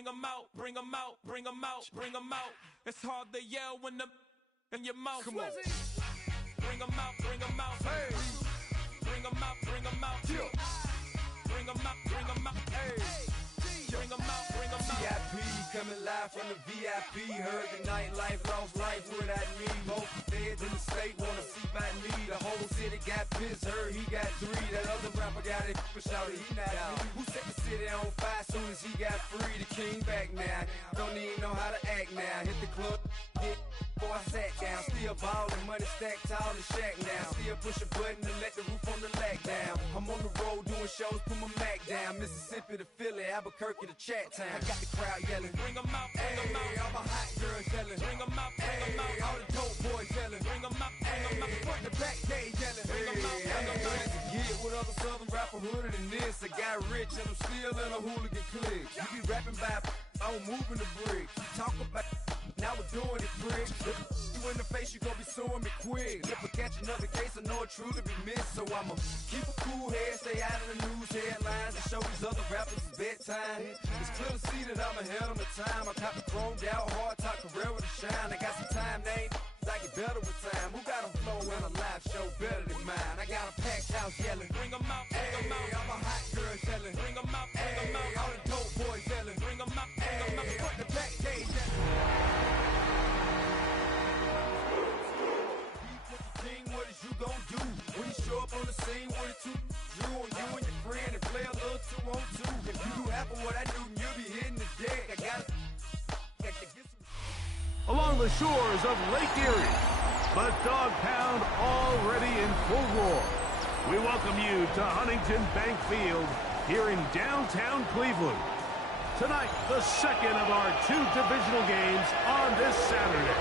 bring 'em out, bring 'em out, bring 'em out, bring 'em out. It's hard to yell when the in your mouth. Come on. Bring 'em out, bring 'em out. Hey. Bring 'em out, bring 'em out. Yeah. Bring 'em out, bring 'em out. Hey. Bring 'em out, bring 'em out. VIP coming live from the VIP. Heard the nightlife, lost life without me. Most feds in the state wanna see by me. The whole city got pissed, heard he got 3. That other rapper got it, but shouted he not me. Who set the city on fire soon as he got free? The king back now, don't even know how to act now. Hit the club, hit. Before I sat down, still ballin', money stacked tall and shack now. Still push a button and let the roof on the lag down. I'm on the road doing shows, put my Mac down. Mississippi to Philly, Albuquerque to Chat Town. I got the crowd yelling, Bring 'em out, bring 'em out. All my hot girls yelling, Bring 'em out, bring 'em out. all the dope boys yelling, Bring 'em out, bring 'em out. front to back, they yelling, Bring 'em out, bring 'em out. To get with other southern rapper hooded than this. I got rich and I'm still in a hooligan clique. You be rapping by, I'm moving the brick. Talk about, now we're doing it, prick. You in the face, you gon' be suing me quick. If I catch another case, I know it truly be missed. So I'ma keep a cool head, stay out of the news headlines, and show these other rappers it's bedtime. It's clear to see that I'm ahead of my time. I cop the chromed out, hard top career with a shine. I got some time, name. I get better with time. Who got a flow and a live show better than mine? I got a packed house yelling. Bring 'em out, bring 'em out. All my hot girls yelling. Bring 'em out, bring 'em out. All the dope boys yelling. Bring 'em out, bring 'em out. Front to back, they yelling. What the king, what is you gon' do? When you show up on the scene with a two drew on you and your friend and play a little 2-on-2. If you do half of what I do, you'll be hitting the deck. I got to get some. Along the shores of Lake Erie, the Dog Pound already in full roar. We welcome you to Huntington Bank Field here in downtown Cleveland. Tonight, the second of our 2 divisional games on this Saturday.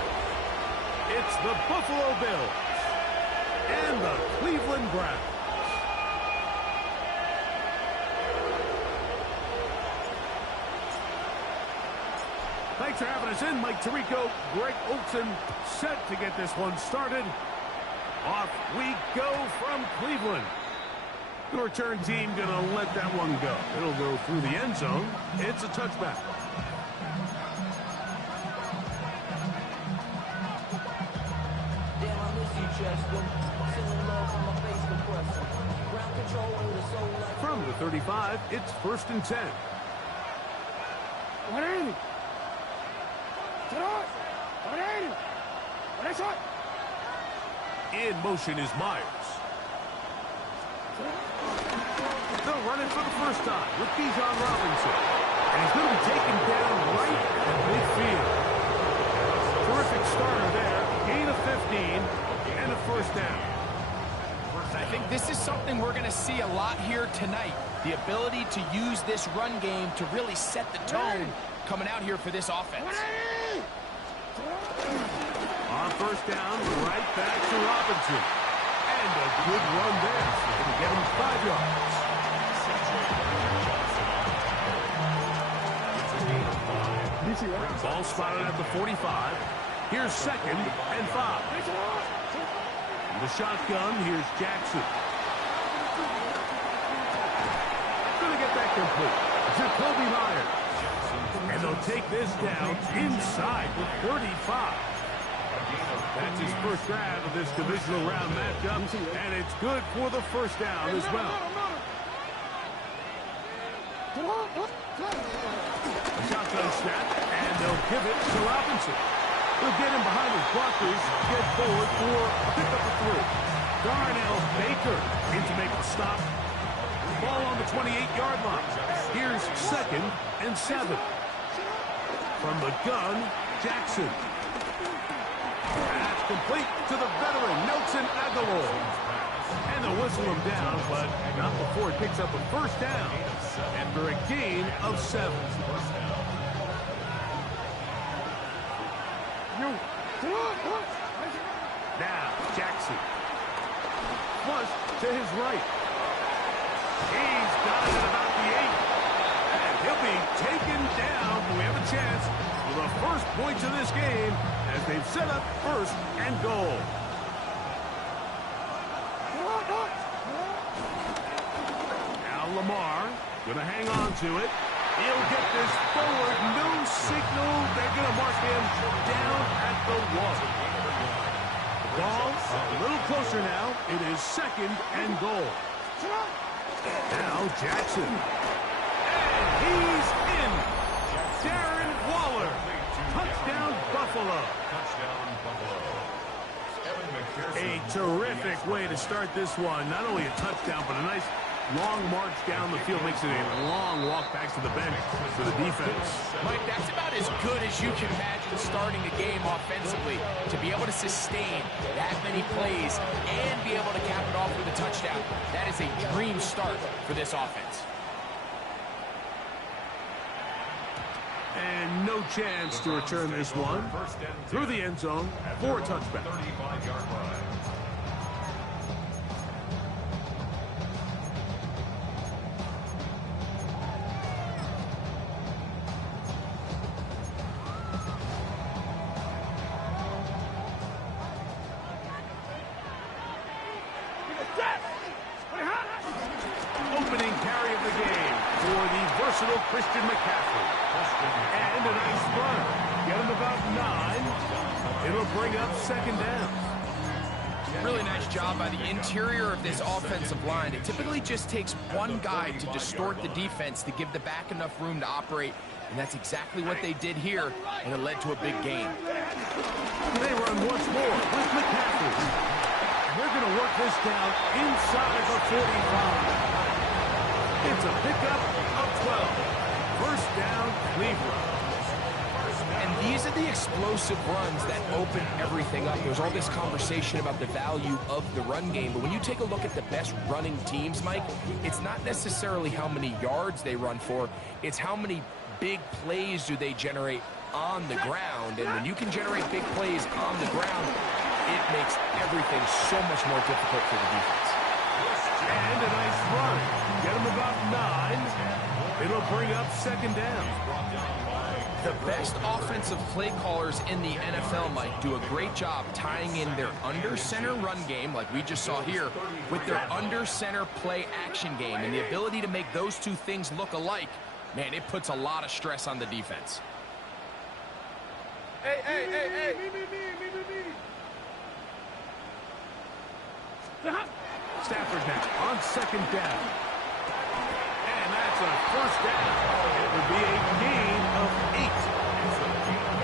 It's the Buffalo Bills and the Cleveland Browns. Thanks for having us in. Mike Tirico, Greg Olson set to get this one started. Off we go from Cleveland. The return team going to let that one go. It'll go through the end zone. It's a touchback. Damn, I miss you, Chester. Sending love from my Facebook person. Ground control with a soul like... From the 35, it's 1st and 10. In motion is Myers. They'll run it for the first time with Bijan Robinson. And he's going to be taken down right at midfield. Terrific starter there. Gain of 15 and a first down. I think this is something we're going to see a lot here tonight. The ability to use this run game to really set the tone coming out here for this offense. On first down, right back to Robinson. And a good run there. Going to get him 5 yards. Ball spotted at the 45. Here's 2nd and 5. In the shotgun, here's Jackson. Going to get that complete. Jacoby Myers. And they'll take this down inside the 35. That's his first grab of this divisional round matchup, and it's good for the first down as well. Shotgun snap, and they'll give it to Robinson. He'll get him behind his blockers, get forward for a pickup of 3. Darnell Baker in to make the stop. Ball on the 28-yard line. Here's 2nd and 7. From the gun, Jackson. That's complete to the veteran, Nelson Aguilar. And they'll whistle him down, but not before he picks up a first down after a gain of 7. Now, Jackson. Flush to his right. He's got it at about the 8. And he'll be taken down. We have a chance for the first points of this game as they've set up 1st and goal. Now Lamar going to hang on to it. He'll get this forward. No signal. They're going to mark him down at the 1. Ball a little closer now. It is 2nd and goal. Now Jackson. And he's in. Darren Waller. Touchdown, Buffalo. A terrific way to start this one. Not only a touchdown, but a nice long march down the field. Makes it a long walk back to the bench for the defense. Mike, that's about as good as you can imagine starting a game offensively. To be able to sustain that many plays and be able to cap it off with a touchdown, that is a dream start for this offense. And no chance to return this one through the end zone for a touchback. Opening carry of the game for the versatile Christian McCaffrey. And a nice run. Get him about 9. It'll bring up 2nd down. Really nice job by the interior of this offensive line. It typically just takes one guy to distort the defense to give the back enough room to operate, and that's exactly what they did here, and it led to a big gain. They run once more with McCaffrey. They're going to work this down inside the 45. It's a pickup of 12. First down, Cleveland. And these are the explosive runs that open everything up. There's all this conversation about the value of the run game, but when you take a look at the best running teams, Mike, it's not necessarily how many yards they run for, it's how many big plays do they generate on the ground. And when you can generate big plays on the ground, it makes everything so much more difficult for the defense. And a nice run. Get him about 9. It'll bring up 2nd down. The best offensive play callers in the NFL, Mike, do a great job tying in their under-center run game, like we just saw here, with their under-center play action game. And the ability to make those two things look alike, man, it puts a lot of stress on the defense. Hey. Stafford now on 2nd down. And that's a first down. It would be a gain of 8.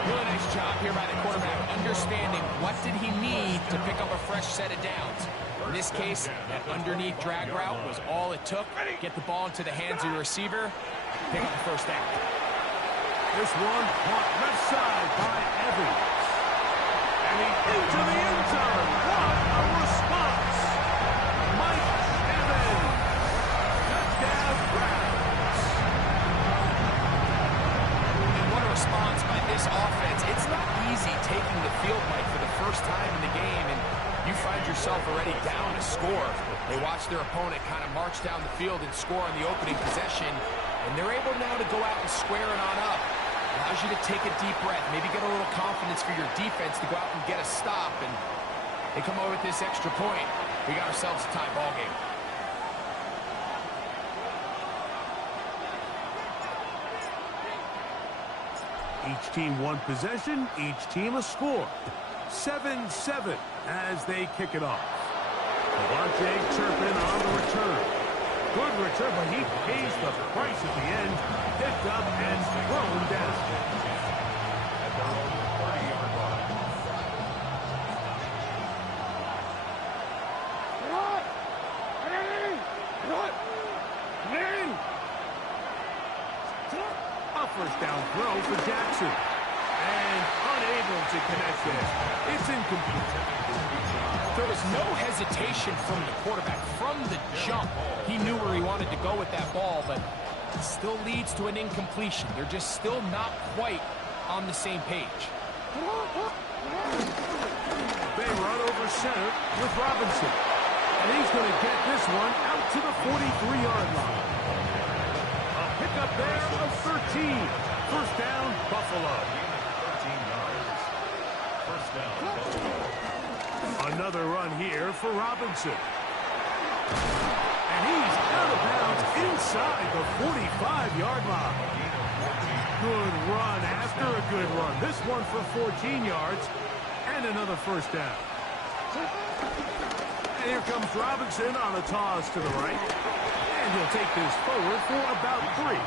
Really nice job here by the quarterback, understanding what did he need to pick up a fresh set of downs. In this case, that underneath drag route was all it took. Get the ball into the hands of the receiver, pick up the first down. This one caught left side by Evans. And he into the end zone. What a response! Mike Evans. Touchdown, Browns. And what a response by this offense. It's not easy taking the field, Mike, for the first time in the game, and you find yourself already down a score. They watch their opponent kind of march down the field and score on the opening possession, and they're able now to go out and square it on up. Allows you to take a deep breath, maybe get a little confidence for your defense to go out and get a stop, and they come over with this extra point. We got ourselves a tie ball game. Each team one possession, each team a score. 7-7 as they kick it off. Devontae Turpin on the return. Good return, but he pays the price at the end. Picked up and thrown down. A first down throw for Jackson. And unable to connect there. It's incomplete. There was no hesitation from the quarterback. From the jump, he knew where he wanted to go with that ball, but it still leads to an incompletion. They're just still not quite on the same page. They run over center with Robinson. And he's going to get this one out to the 43-yard line. A pickup there of 13. First down, Buffalo. Another run here for Robinson. And he's out of bounds inside the 45-yard line. Good run after a good run. This one for 14 yards and another first down. And here comes Robinson on a toss to the right. And he'll take this forward for about 3.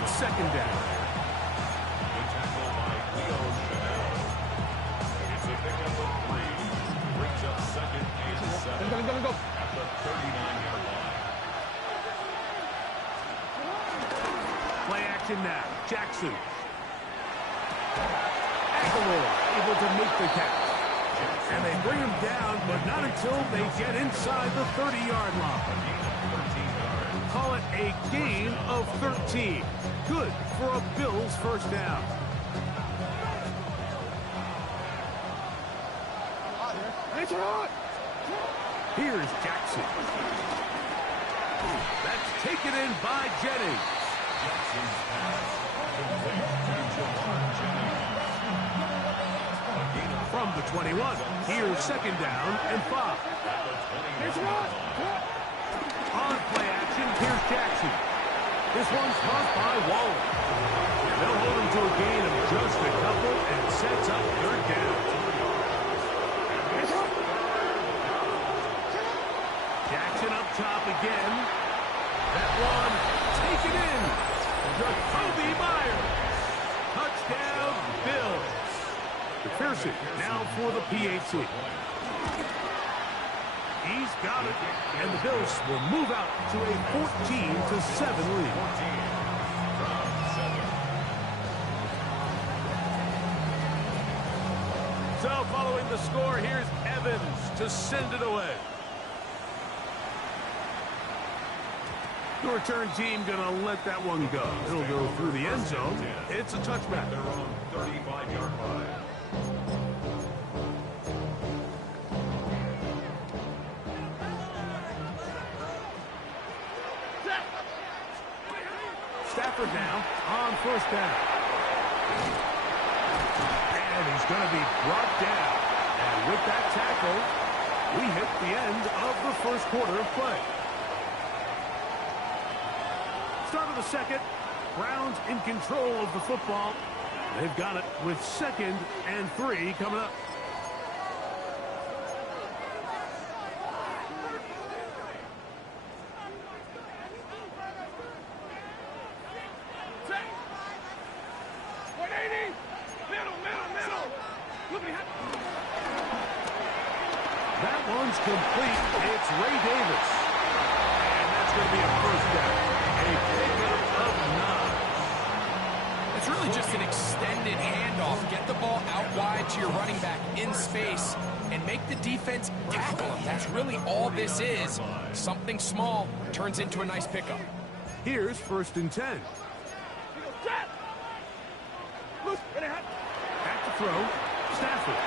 It's second down. It's a pickup of 3. Brings up second and 7. Go. At the 39-yard line. Play action now. Jackson. Aguilar able to make the catch. And they bring him down, but not until they get inside the 30-yard line. Call it a gain of 13. Good for a Bills first down. Here's Jackson. That's taken in by Jennings. Jackson's pass. From the 21, here's second down and 5. On play action, here's Jackson. This one's caught by Waller. They'll hold him to a gain of just a couple and sets up third down. Jackson up top again. That one taken in. Jacoby Myers. Touchdown, Bills. McPherson now for the PAT. He's got it, and the Bills will move out to a 14-7 lead. So following the score, here's Evans to send it away. The return team gonna let that one go. It'll go through the end zone. It's a touchback. Their own 35-yard line. Stafford now on first down. And he's going to be brought down. And with that tackle, we hit the end of the first quarter of play. Start of the second. Browns in control of the football. They've got it with 2nd and 3 coming up. That one's complete. It's Ray Davis. And that's going to be a first down. A pickup of 9. It's really just an extended handoff. Get the ball out wide to your running back in space and make the defense tackle him. That's really all this is. Something small turns into a nice pickup. Here's 1st and 10. Back to throw. Stafford.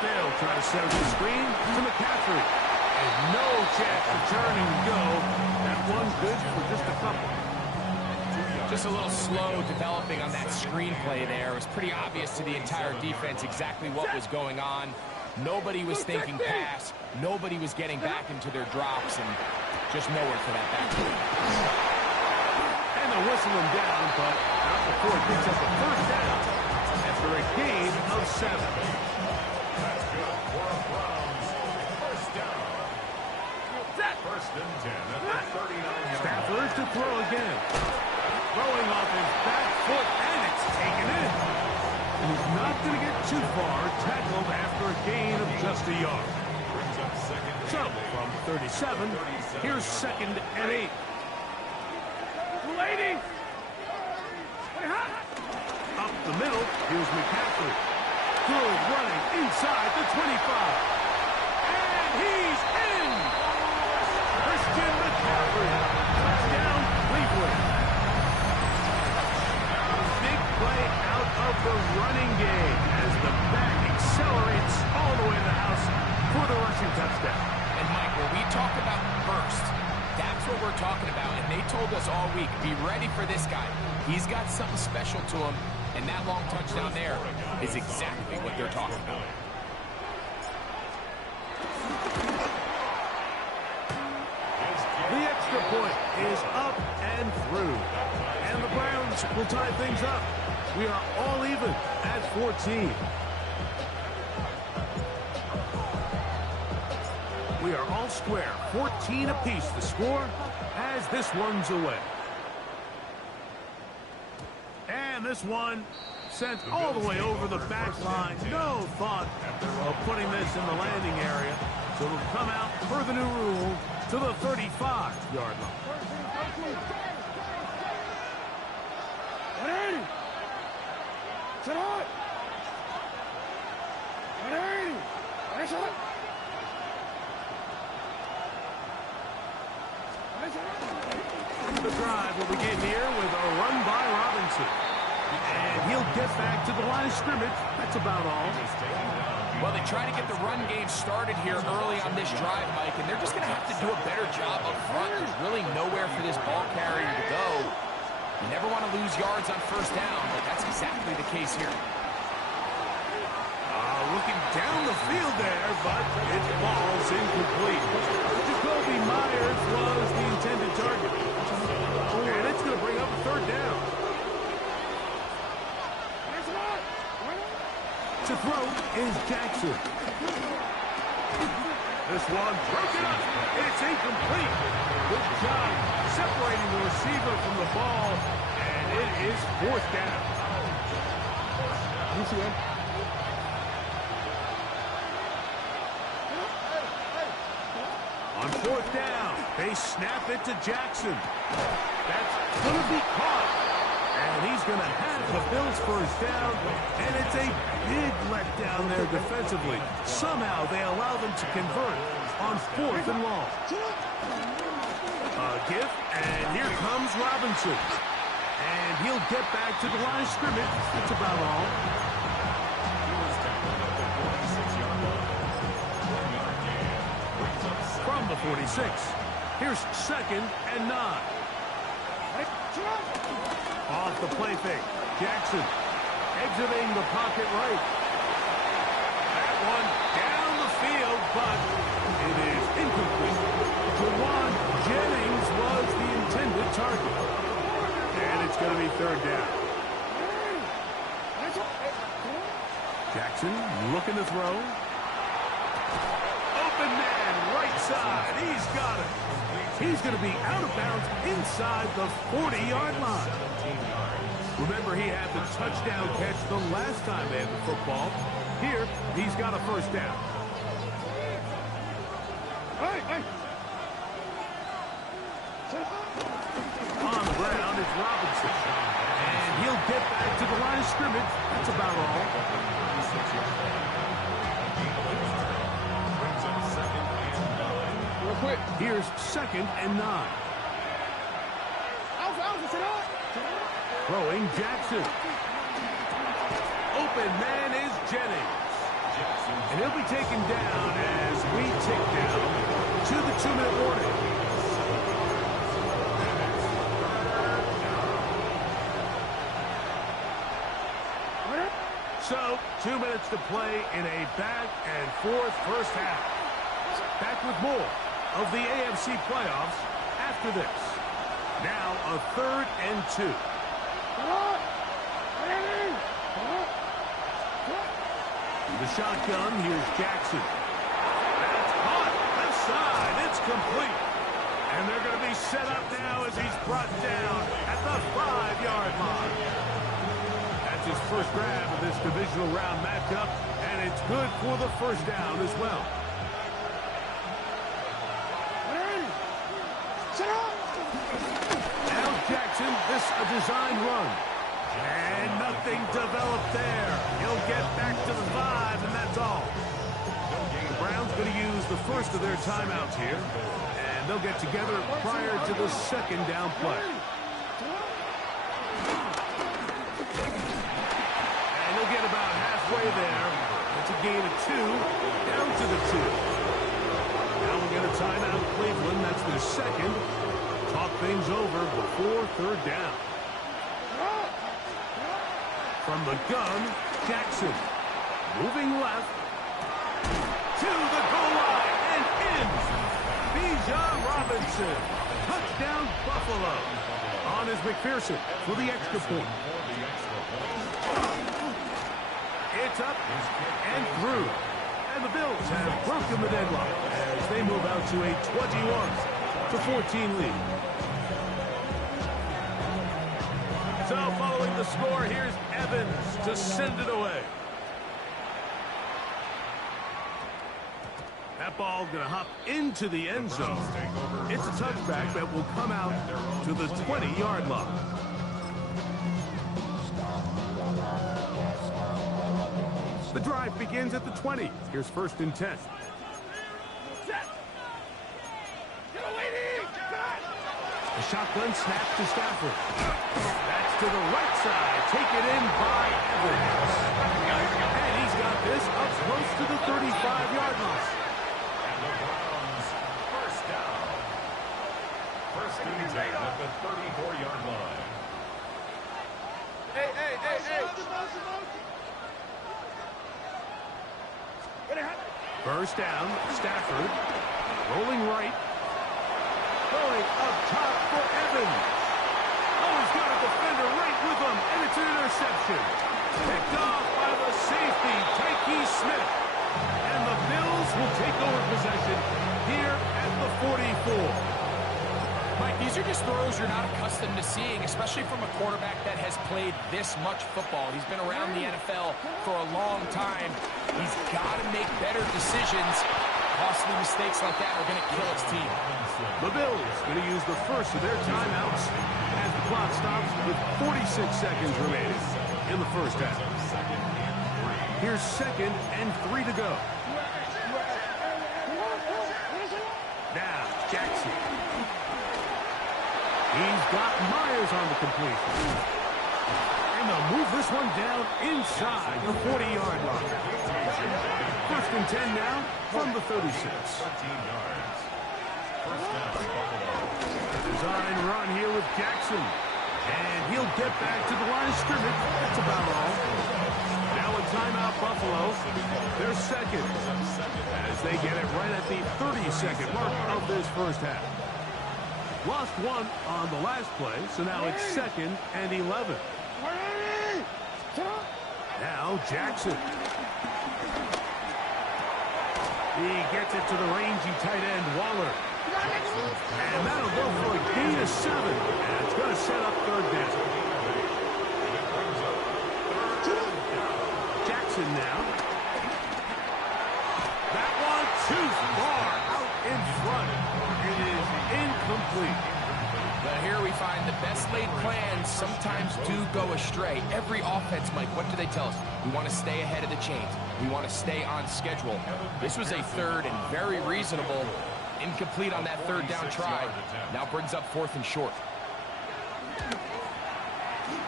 They'll try to set up the screen to McCaffrey. And no chance to turn and go. That one's good for just a couple. Just a little slow developing on that screenplay there. It was pretty obvious to the entire defense exactly what was going on. Nobody was thinking pass. Nobody was getting back into their drops, and just nowhere for that back. And they'll whistle him down, but not before he picks up a first down after a gain of 7. That's good for a Browns first down. 1st and 10 at the 39-yard line. Stafford to throw again. Throwing off his back foot, and it's taken in. He's not going to get too far, tackled after a gain of just a yard. Brings up 2nd and So, from 37, here's 2nd and 8. Up the middle, here's McCaffrey. Good running inside the 25. And he's in! Christian McCaffrey. Touchdown, Cleveland. Big play out of the running game as the back accelerates all the way to the house for the rushing touchdown. And Mike, when we talk about burst, that's what we're talking about. And they told us all week, be ready for this guy. He's got something special to him. And that long touchdown there is exactly what they're talking about. The through. And the Browns will tie things up. We are all even at 14. We are all square. 14 apiece the score as this one's away. And this one sent all the way over the back line. No thought of putting this in the landing area. So it'll come out per the new rule to the 35-yard line. The drive will begin here with a run by Robinson. And he'll get back to the line of scrimmage. That's about all. Well, they try to get the run game started here early on this drive, Mike, and they're just going to have to do a better job up front. There's really nowhere for this ball carrier to go. You never want to lose yards on first down, but that's exactly the case here. Looking down the field there, but it falls incomplete. Jacoby Myers was the intended target. And it's going to bring up a third down. To throw is Jackson. This one broken up. It's incomplete. Good job separating the receiver from the ball, and it is fourth down. On fourth down, they snap it to Jackson. That's going to be caught. And he's going to have the Bills first down. And it's a big letdown there defensively. Somehow they allow them to convert on fourth and long. A gift, and here comes Robinson. And he'll get back to the line of scrimmage. That's about all. From the 46. Here's second and 9. Off the play fake. Jackson exiting the pocket right. That one down the field, but it is incomplete. Jawan Jennings was the intended target. And it's going to be third down. Jackson looking to throw. Open man, right side. He's got it. He's going to be out of bounds inside the 40-yard line. Remember, he had the touchdown catch the last time they had the football. Here, he's got a first down. On the ground, it's Robinson. And he'll get back to the line of scrimmage. That's about all. Here's second and 9. Throwing Jackson. Open man is Jennings. And he'll be taken down as we tick down to the 2-minute warning. So, 2 minutes to play in a back-and-forth first half. Back with more of the AFC playoffs after this. Now a 3rd and 2. The shotgun, here's Jackson. That's caught, left side, it's complete. And they're going to be set up now as he's brought down at the 5-yard line. That's his first grab of this divisional round matchup, and it's good for the first down as well. Now Jackson, this a designed run. And nothing developed there. He'll get back to the 5, and that's all. The Browns going to use the first of their timeouts here, and they'll get together prior to the second down play. And they'll get about halfway there. It's a gain of 2, down to the 2. Now we'll get a timeout, Cleveland. That's their second. Talk things over before third down. From the gun, Jackson. Moving left. To the goal line and in. Bijan Robinson. Touchdown, Buffalo. A On is McPherson for the extra point. It's up and through. And the Bills have broken the deadlock as they move out to a 21-14 lead. So following the score, here's Evans to send it away. That ball going to hop into the end zone. It's a touchback that will come out to the 20-yard line. The drive begins at the 20. Here's 1st and 10. The shotgun snap to Stafford. That's to the right side. Taken in by Evans. And he's got this up close to the 35-yard line. And the Browns, first down. 1st and 10 at the 34-yard line. Hey. First down, Stafford. Rolling right. Going up top for Evans. Oh, he's got a defender right with him, and it's an interception. Picked off by the safety, Tyke Smith. And the Bills will take over possession here at the 44. Mike, these are just throws you're not accustomed to seeing, especially from a quarterback that has played this much football. He's been around the NFL for a long time. He's got to make better decisions. Costly mistakes like that are going to kill his team. The Bills going to use the first of their timeouts as the clock stops with 46 seconds remaining in the first half. Here's 2nd and 3 to go. Now, Jackson. He's got Myers on the completion. And they'll move this one down inside the 40-yard line. 1st and 10 now from the 36. 13 yards. First down, Buffalo. Design run here with Jackson. And he'll get back to the line of scrimmage. That's about all. Now a timeout, Buffalo. They're second as they get it right at the 32nd mark of this first half. Lost one on the last play, so now it's 2nd and 11. Now Jackson. He gets it to the rangy tight end, Waller. And that'll go for a gain of 7. And it's going to set up 3rd down. Jackson now. That one too far out in front. It is incomplete. But here we find the best laid plans sometimes do go astray. Every offense, Mike, what do they tell us? We want to stay ahead of the chains. We want to stay on schedule. This was a 3rd and very reasonable. Incomplete on that 3rd down try. Now brings up 4th and short.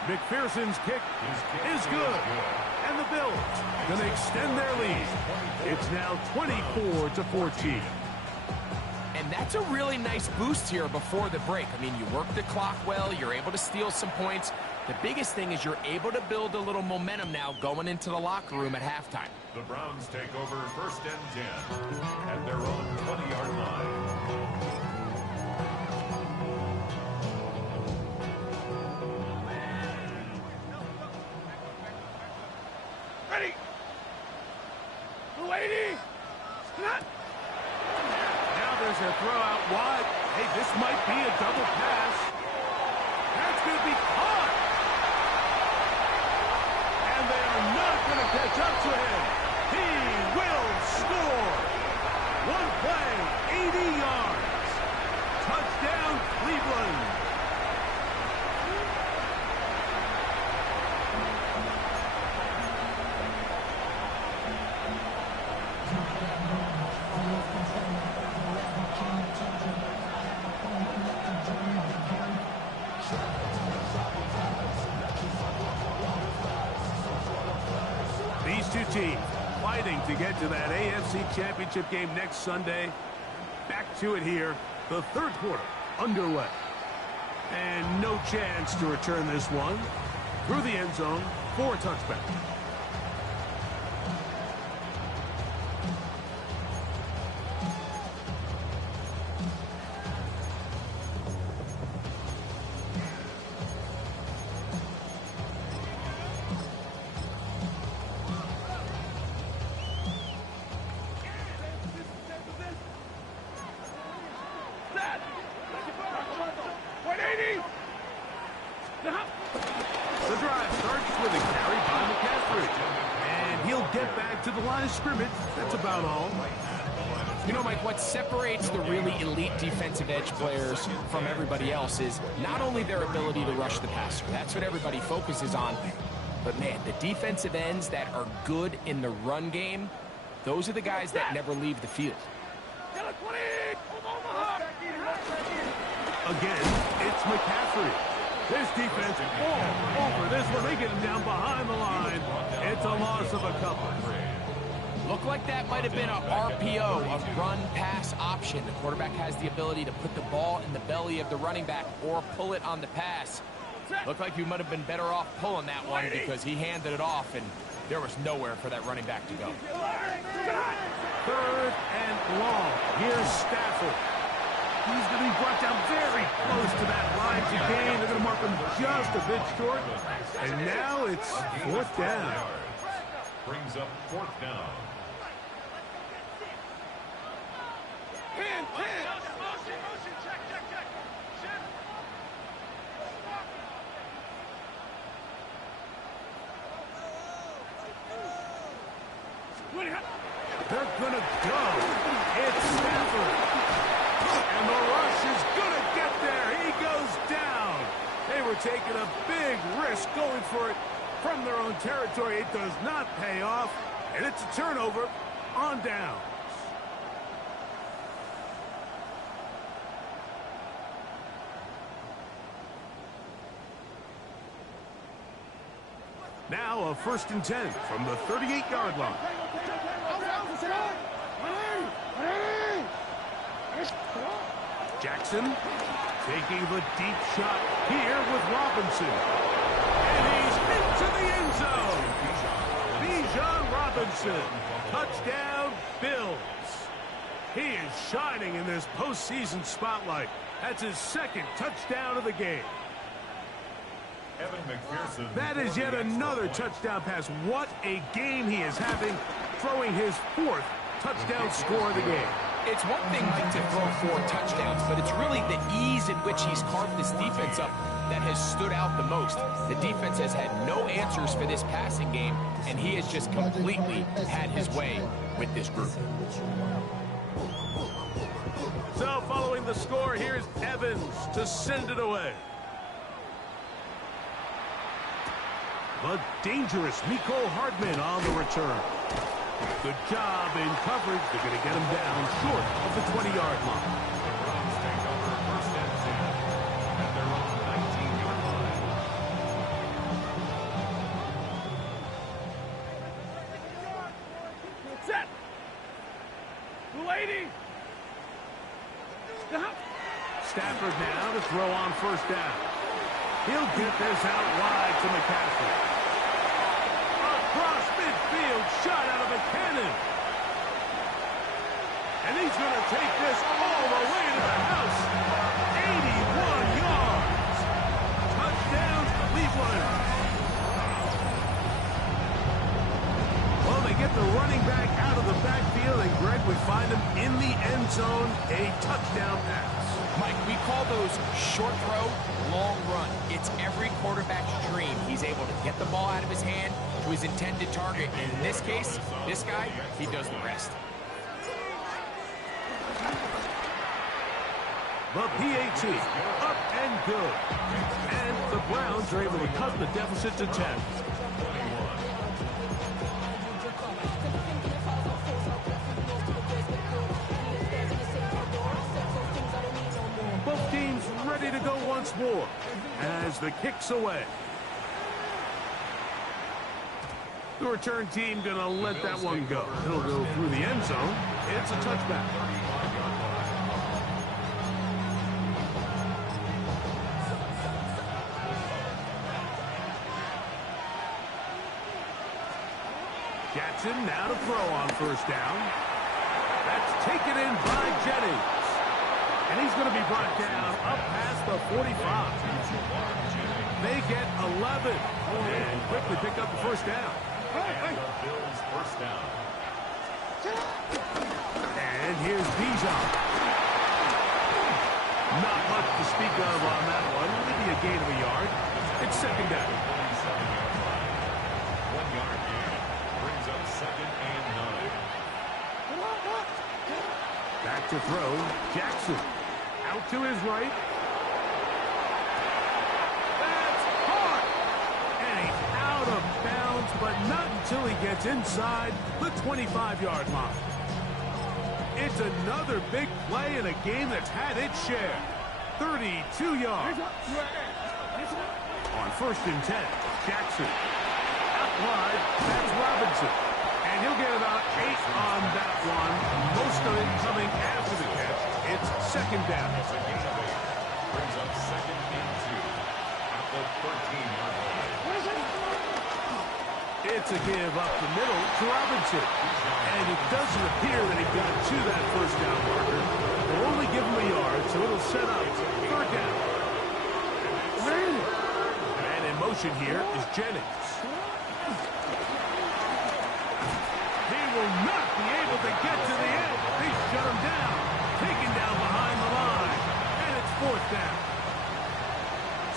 McPherson's kick is good. And the Bills going to extend their lead. It's now 24-14. And that's a really nice boost here before the break. I mean, you work the clock well. You're able to steal some points. The biggest thing is you're able to build a little momentum now going into the locker room at halftime. The Browns take over 1st and 10 at their own 20-yard line. Ready? Lady! Now there's a throw out wide. Hey, this might be a double pass. That's going to be caught. And they are not going to catch up to him. He will score. One play, 80 yards. Touchdown, Cleveland. These two teams fighting to get to that AFC Championship game next Sunday. Back to it here, the 3rd quarter underway. And no chance to return this one through the end zone for a touchback. get back to the line of scrimmage. That's about all. You know, Mike, what separates the really elite defensive edge players from everybody else is not only their ability to rush the passer. That's what everybody focuses on. But, man, the defensive ends that are good in the run game, those are the guys that never leave the field. Again, it's McCaffrey. This defense all over this one. They get him down behind the line. It's a loss of a couple. Looked like that might have been a RPO, a run-pass option. The quarterback has the ability to put the ball in the belly of the running back or pull it on the pass. Looked like you might have been better off pulling that one because he handed it off, and there was nowhere for that running back to go. 3rd and long. Here's Stafford. He's going to be brought down very close to that line to gain. They're going to mark him just a bit short. And now it's 4th down. Brings up 4th down. They're going to go. It's Stafford. And the rush is going to get there. He goes down. They were taking a big risk going for it from their own territory. It does not pay off. And it's a turnover on down. Now a 1st and 10 from the 38-yard line. Jackson taking the deep shot here with Robinson. And he's into the end zone. Bijan Robinson. Touchdown, Bills. He is shining in this postseason spotlight. That's his 2nd touchdown of the game. Evan McPherson. That is yet another touchdown pass. What a game he is having, throwing his 4th touchdown score of the game. It's one thing, Mike, to throw 4 touchdowns, but it's really the ease in which he's carved this defense up that has stood out the most. The defense has had no answers for this passing game, and he has just completely had his way with this group. So following the score, here's Evans to send it away. The dangerous Mecole Hardman on the return. Good job in coverage. They're going to get him down short of the 20-yard line. The Browns take over 1st and 10 at their own 19-yard line. Set. Lady. Stop. Stafford now to throw on 1st down. He'll get this out wide to McCaffrey. Across midfield, shot out of a cannon. And he's going to take this all the way to the house. 81 yards. Touchdown, Cleveland. Well, they get the running back out of the backfield, and Greg, we find him in the end zone, a touchdown pass. Mike, we call those short throw, long run. It's every quarterback's dream. He's able to get the ball out of his hand to his intended target. And in this case, this guy, he does the rest. The PAT, up and good. And the Browns are able to cut the deficit to 10. Both teams ready to go once more as the kick's away. The return team going to let that one go. It'll go through the end zone. It's a touchback. Jackson now to throw on 1st down. That's taken in by Jennings. And he's going to be brought down up past the 45. They get 11 and quickly pick up the 1st down. And the Bills' 1st down. And here's Bijan. Not much to speak of on that one. Maybe a gain of a yard. It's 2nd down. 47-yard line. 1 yard gain. Brings up 2nd to throw, Jackson. Out to his right. That's caught! And he's out of bounds, but not until he gets inside the 25-yard line. It's another big play in a game that's had its share. 32 yards. On 1st and 10, Jackson. Out wide, that's Robinson. And he'll get about 8 on that one. Most of it coming after the catch. It's 2nd down. That's a gain of 8. Brings up 2nd and 2 at the 13-yard line. It's a give up the middle to Robinson. And it doesn't appear that he got to that 1st down marker. They'll only give him a yard, so it'll set up 3rd down. And in motion here is Jennings. He will not be able to get to the end. They shut him down. Taken down behind the line. And it's 4th down.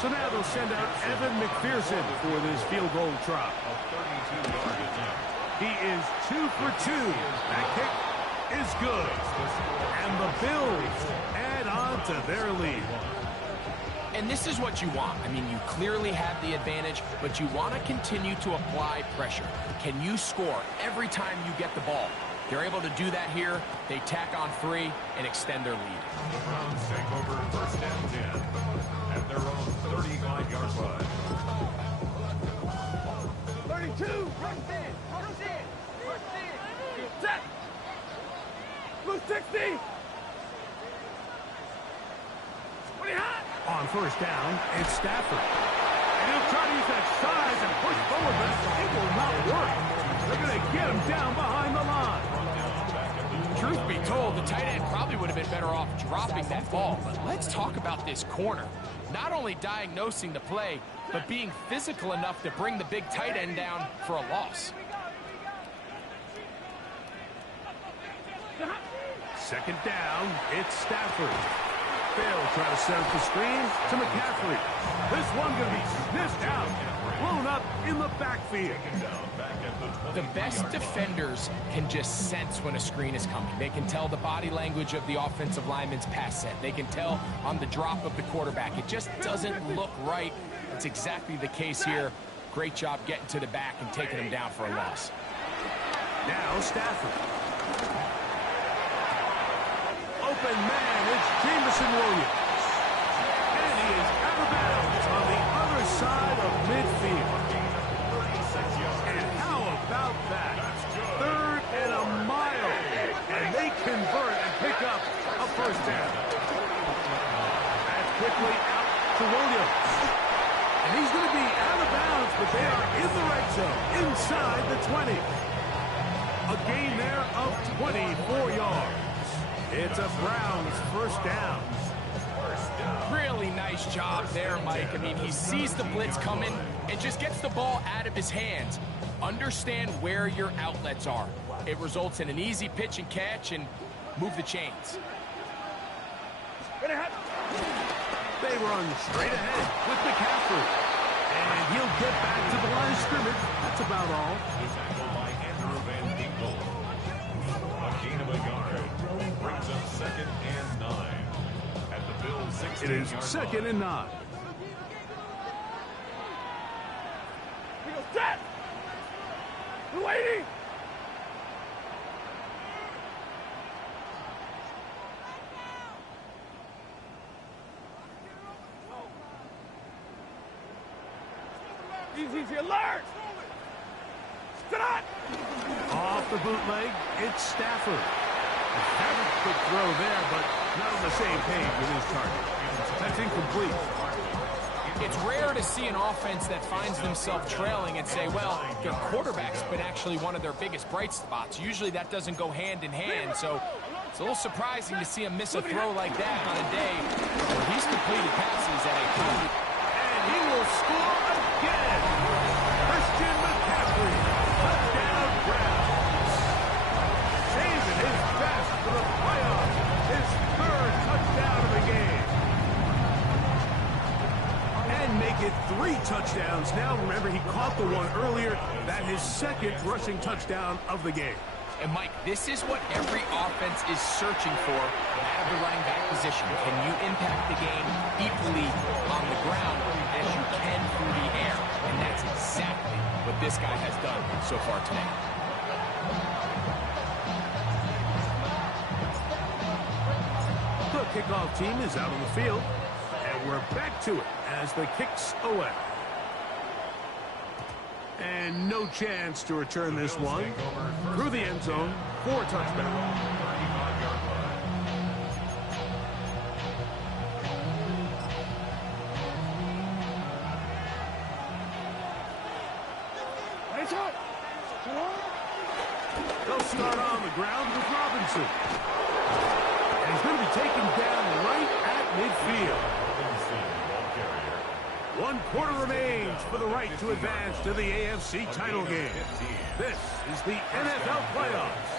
So now they'll send out Evan McPherson for this field goal try. A 32-yard attempt. He is 2 for 2. That kick is good. And the Bills add on to their lead. And this is what you want. I mean, you clearly have the advantage, but you want to continue to apply pressure. Can you score every time you get the ball? They're able to do that here. They tack on 3 and extend their lead. The Browns take over 1st and 10 at their own 35-yard line. 32. Set. Blue 60. 20 hot. On 1st down, it's Stafford. And he'll try to use that size and push forward, but it will not work. They're going to get him down behind the line. Truth be told, the tight end probably would have been better off dropping that ball. But let's talk about this corner. Not only diagnosing the play, but being physical enough to bring the big tight end down for a loss. 2nd down, it's Stafford. They'll try to set up the screen to McCaffrey. This one going to be sniffed out, blown up in the backfield. The best defenders can just sense when a screen is coming. They can tell the body language of the offensive lineman's pass set. They can tell on the drop of the quarterback. It just doesn't look right. It's exactly the case here. Great job getting to the back and taking him down for a loss. Now Stafford. Open man, it's Jameson Williams. And he is out of bounds on the other side of midfield. And how about that? 3rd and a mile. And they convert and pick up a 1st down. That's quickly out to Williams. And he's going to be out of bounds, but they are in the red zone, inside the 20. A gain there of 24 yards. It's a Browns 1st down. Really nice job there, Mike. I mean, he sees the blitz coming and just gets the ball out of his hands. Understand where your outlets are. It results in an easy pitch and catch and move the chains. They run straight ahead with McCaffrey. And he'll get back to the line of scrimmage. That's about all. The tackle by Andrew Van Ginkel. A gain of a yard. Brings up 2nd and 9 at the Bills 16. It is 2nd and 9. We go set. Blue 80. Easy alert. Sit on. Off the bootleg, it's Stafford. Have a quick throw there, but not on the same page with his target. That's incomplete. It's rare to see an offense that finds themselves trailing and say, well, their quarterback's been actually one of their biggest bright spots. Usually that doesn't go hand in hand, so it's a little surprising to see him miss a throw like that on a day where he's completed passes at a high. And he will score again. Christian McCaffrey, touchdown Browns. Saving his best for the playoffs. His 3rd touchdown of the game. And make it 3 touchdowns now. Remember, he caught the one earlier. That is 2nd rushing touchdown of the game. And, Mike, this is what every offense is searching for out of the running back position. Can you impact the game equally on the ground as you can through the air? And that's exactly what this guy has done so far today. The kickoff team is out on the field, and we're back to it as the kick's away. And no chance to return this one through the end zone for a touchdown. 35-yard line. They'll start on the ground with Robinson. And he's going to be taken down right at midfield. 1 quarter remains for the right to advance to the AFC title game. This is the NFL playoffs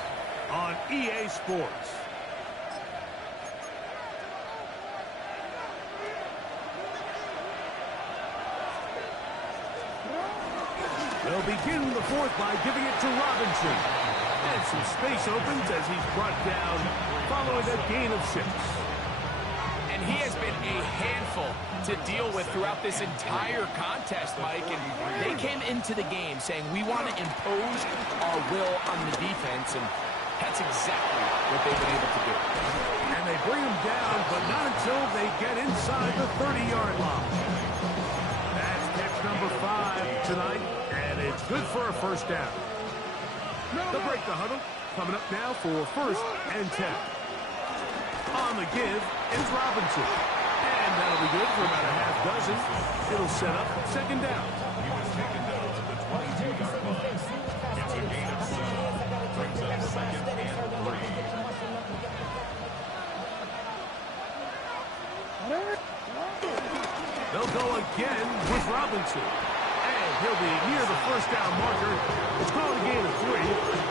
on EA Sports. They'll begin the fourth by giving it to Robinson. And some space opens as he's brought down following a gain of 6. And he has been a handful to deal with throughout this entire contest, Mike. And they came into the game saying, we want to impose our will on the defense. And that's exactly what they've been able to do. And they bring him down, but not until they get inside the 30-yard line. That's catch number 5 tonight, and it's good for a first down. They'll break the huddle. Coming up now for 1st and 10. On the give is Robinson. And that'll be good for about a half dozen. It'll set up 2nd down. He was taken down to the 22-yard line. It's a gain of 7. Brings up 2nd and 3. They'll go again with Robinson. And he'll be near the 1st down marker. It's called a gain of 3,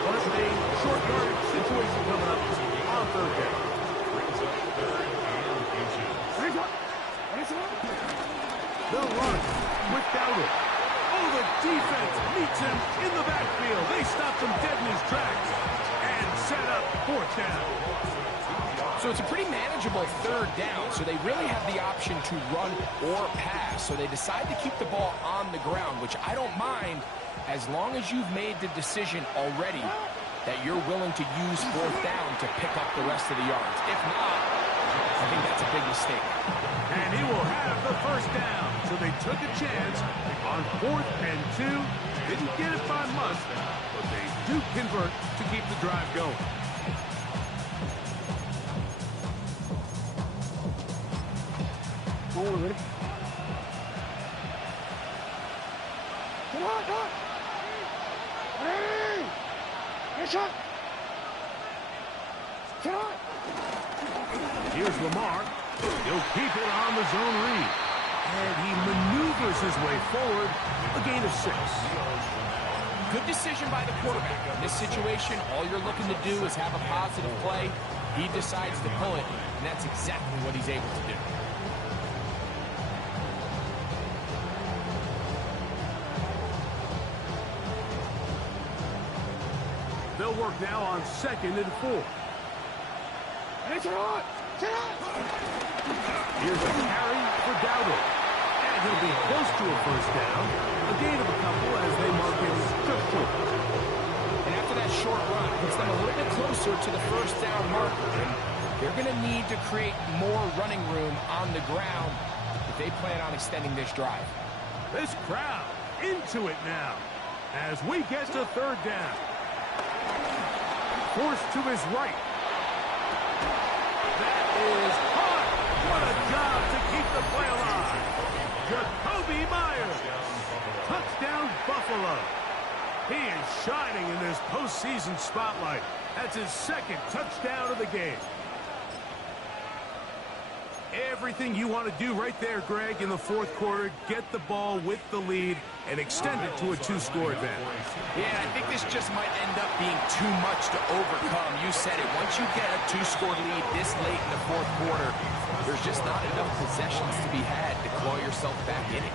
but a short yardage situation coming up on 3rd down. Brings up 3rd and inches. They'll run with Dowdle. Oh, the defense meets him in the backfield. They stopped him dead in his tracks and set up 4th down. So it's a pretty manageable 3rd down, so they really have the option to run or pass. So they decide to keep the ball on the ground, which I don't mind as long as you've made the decision already that you're willing to use 4th down to pick up the rest of the yards. If not, I think that's a big mistake. And he will have the 1st down. So they took a chance on 4th and 2. Didn't get it by much, but they do convert to keep the drive going. Here's Lamar. He'll keep it on the zone read. And he maneuvers his way forward. A gain of 6. Good decision by the quarterback. In this situation, all you're looking to do is have a positive play. He decides to pull it, and that's exactly what he's able to do. They'll work now on 2nd and 4. Here's a carry for Dowdle. And he'll be close to a 1st down. A gain of a couple as they mark him just short. And after that short run, it puts them a little bit closer to the 1st down marker. And they're going to need to create more running room on the ground if they plan on extending this drive. This crowd into it now as we get to 3rd down. Forced to his right. That is hot. What a job to keep the play alive. Jacoby Myers. Touchdown Buffalo. He is shining in this postseason spotlight. That's his 2nd touchdown of the game. Everything you want to do right there, Greg, in the 4th quarter. Get the ball with the lead and extend it to a 2-score advantage. Yeah, I think this just might end up being too much to overcome. You said it. Once you get a 2-score lead this late in the 4th quarter, there's just not enough possessions to be had to claw yourself back in it.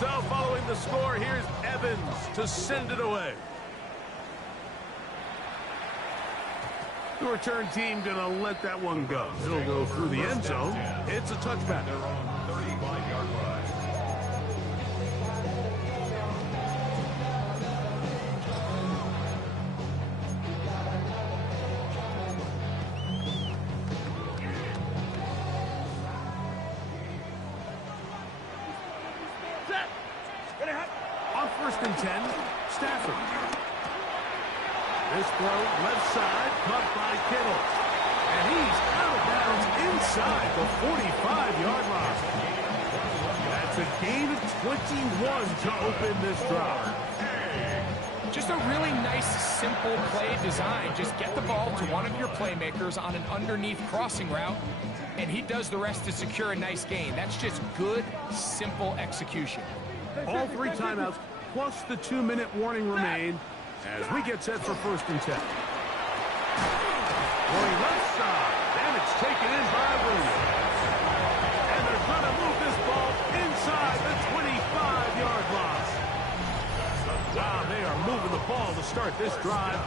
So following the score, here's Evans to send it away. The return team going to let that one go. It'll go through the end zone. It's a touchback. They're on 35-yard line. On 1st and 10, Stafford. This throw left side, caught by Kittle. And he's out of bounds inside the 45-yard line. That's a gain of 21 to open this drive. Just a really nice, simple play design. Just get the ball to one of your playmakers on an underneath crossing route, and he does the rest to secure a nice gain. That's just good, simple execution. All 3 timeouts plus the 2-minute warning remain as we get set for 1st and 10. Going left side, and it's taken in by Williams. And they're going to move this ball inside the 25-yard line. Wow, they are moving the ball to start this drive.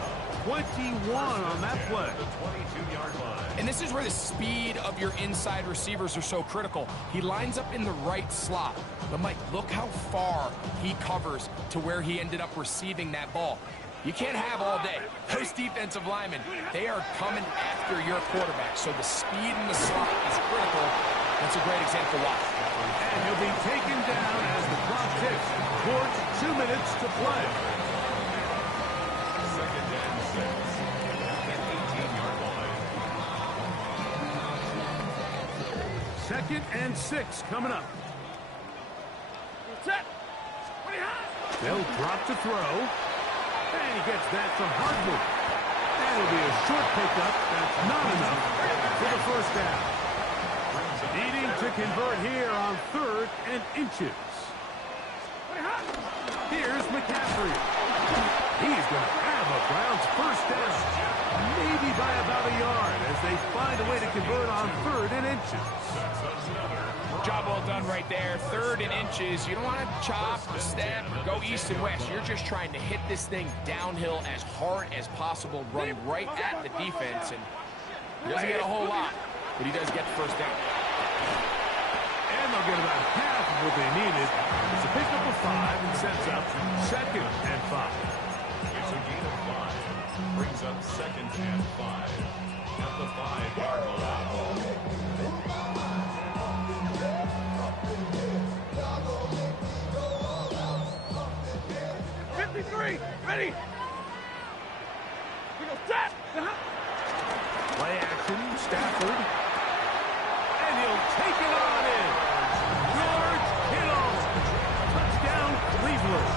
21 on that play. The 22-yard line. And this is where the speed of your inside receivers are so critical. He lines up in the right slot. But, Mike, look how far he covers to where he ended up receiving that ball. You can't have all day. Those defensive linemen, they are coming after your quarterback. So the speed in the slot is critical. That's a great example why. And he'll be taken down as the clock ticks towards 2 minutes to play. 2nd and 6 at the 18-yard line. 2nd and 6 coming up. They'll drop to throw. And he gets that from Hardwood. That'll be a short pickup. That's not enough for the 1st down. Needing to convert here on 3rd and inches. Here's McCaffrey. He's going to have a Browns 1st down. Maybe by about a yard as they find a way to convert on 3rd and inches. Job well done right there. 3rd and inches. You don't want to chop or step or go east and west. You're just trying to hit this thing downhill as hard as possible, run right at the defense. And he doesn't get a whole lot, but he does get the 1st down. And they'll get about half of what they needed. It's a pickup of 5 and sets up 2nd and 5. It's a gain of 5. Brings up 2nd and 5 at the 5-yard line. 53, ready. We go set. Play action, Stafford. And he'll take it on in. George Kittle. Touchdown, Cleveland.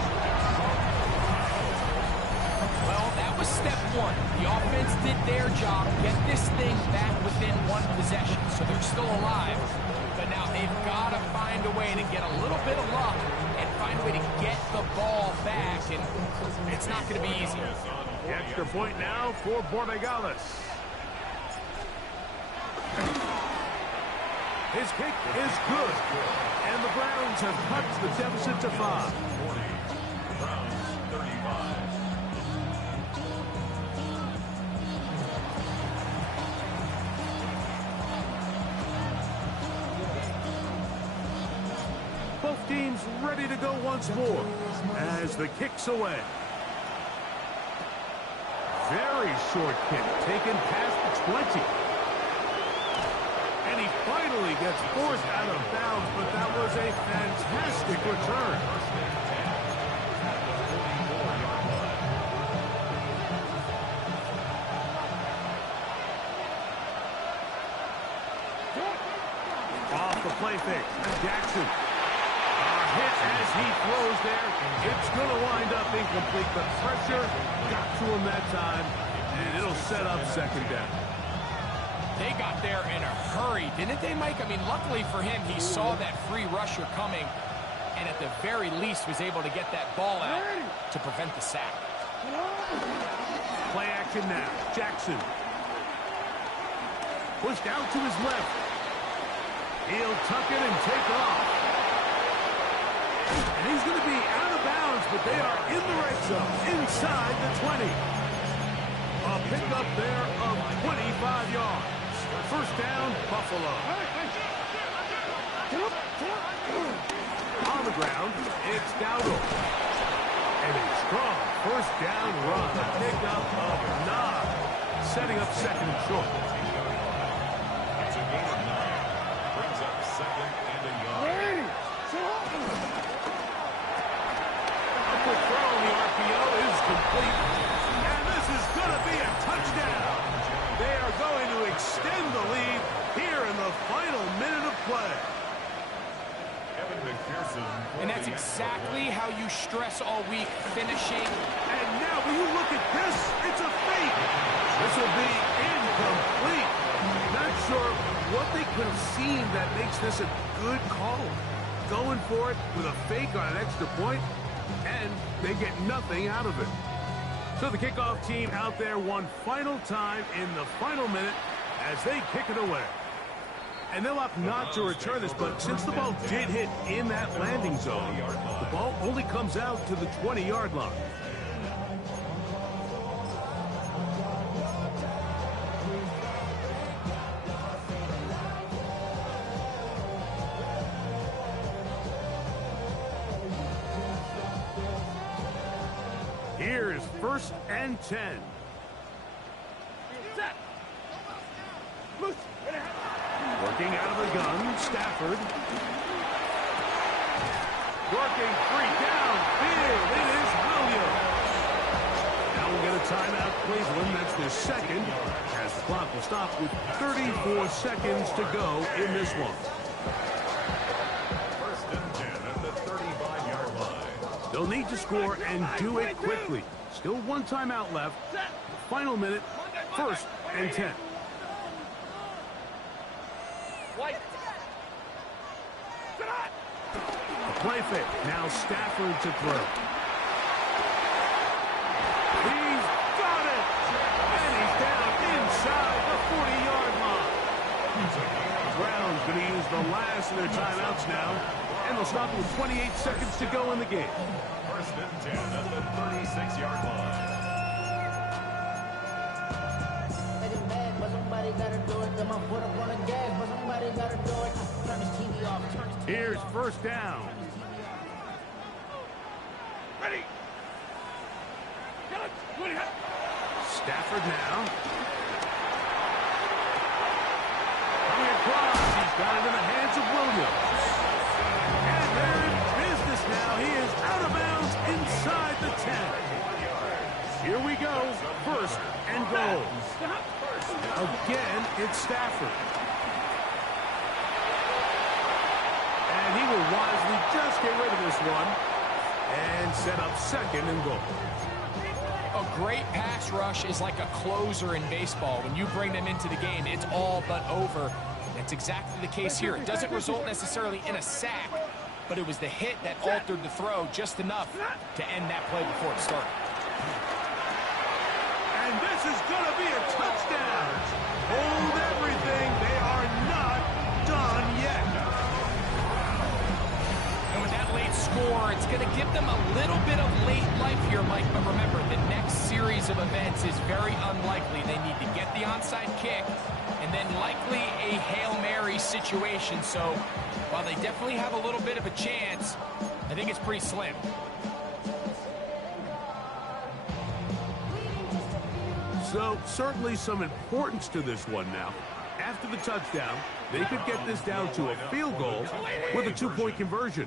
Well, that was step 1. The offense did their job, get this thing back within 1 possession, so they're still alive. But now they've got to find a way to get a little bit of luck and find a way to get the ball back, and it's not going to be easy. The extra point now for Borregales. His kick is good, and the Browns have cut the deficit to 5. 40. Browns 35. Both teams ready to go once more as the kick's away. Very short kick, taken past the 20. And he finally gets forced out of bounds, but that was a fantastic return. Off the play fake, Jackson. Hit as he throws there. It's going to wind up incomplete. The pressure got to him that time, and it'll set up 2nd down. They got there in a hurry, didn't they, Mike? I mean, luckily for him, he saw that free rusher coming, and at the very least was able to get that ball out to prevent the sack. Play action now. Jackson. Pushed out to his left. He'll tuck it and take off. And he's going to be out of bounds, but they are in the red zone, inside the 20. A pickup there of 25 yards. First down, Buffalo. On the ground, it's Dowdle. And a strong first down run. Pickup of 9. Setting up second and short. It's a gain of 9. Brings up second and a yard. A quick throw on the RPO is complete. And this is going to be a touchdown. They are going to extend the lead here in the final minute of play. Evan McPherson. And that's exactly how you stress all week, finishing. And now, when you look at this, it's a fake. This will be incomplete. Not sure what they could have seen that makes this a good call. Going for it with a fake on an extra point, and they get nothing out of it. So the kickoff team out there one final time in the final minute as they kick it away. And they'll opt not to return this, but since the ball did hit in that landing zone, the ball only comes out to the 20-yard line. Here's 1st and 10. Working out of the gun, Stafford. Working free downfield. It is Williams. Now we'll get a timeout, Cleveland. That's their second, as the clock will stop with 34 seconds to go in this one. 1st and 10 at the 35-yard line. They'll need to score and do it quickly. Still one timeout left. Final minute, 1st and 10. A play fake. Now Stafford to throw. He's got it! And he's down inside the 40-yard line. Brown's going to use the last of their timeouts now. And they'll stop with 28 seconds to go in the game. 1st and 10 at the 36-yard line. Here's 1st down. Stafford now. Coming across. He's got it in the hands of Williams. And they're in business now. He is out of bounds inside the 10. Here we go. 1st and goal. Again, it's Stafford. And he will wisely just get rid of this one and set up 2nd and goal. A great pass rush is like a closer in baseball. When you bring them into the game, it's all but over. That's exactly the case here. It doesn't result necessarily in a sack, but it was the hit that altered the throw just enough to end that play before it started. And this is going to be a touchdown. Hold everything. They are not done yet. And with that late score, it's going to give them a little bit of late life here, Mike. But remember, the next series of events is very unlikely. They need to get the onside kick and then likely a Hail Mary situation. So while they definitely have a little bit of a chance, I think it's pretty slim. So certainly some importance to this one now. After the touchdown, they could get this down to a field goal with a 2-point conversion.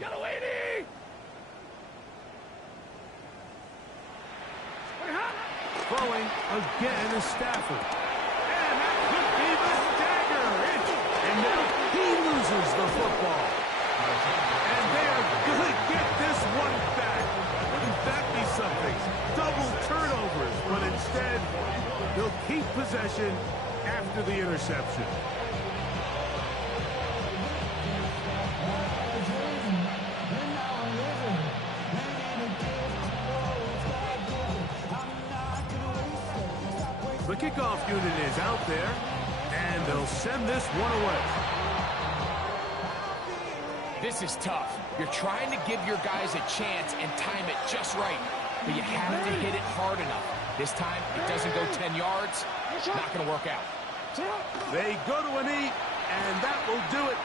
Throwing again is Stafford. And that could be the dagger. And now he loses the football. And they are going to get this one back. Wouldn't that be something? Double turnovers, but instead they'll keep possession after the interception. The kickoff unit is out there, and they'll send this one away. This is tough. You're trying to give your guys a chance and time it just right, but you have to hit it hard enough. This time, it doesn't go 10 yards. Not going to work out. They go to a knee, and that will do it.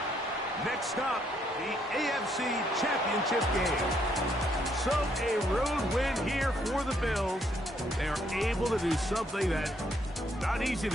Next up, the AFC Championship game. So a road win here for the Bills. They're able to do something that's not easy to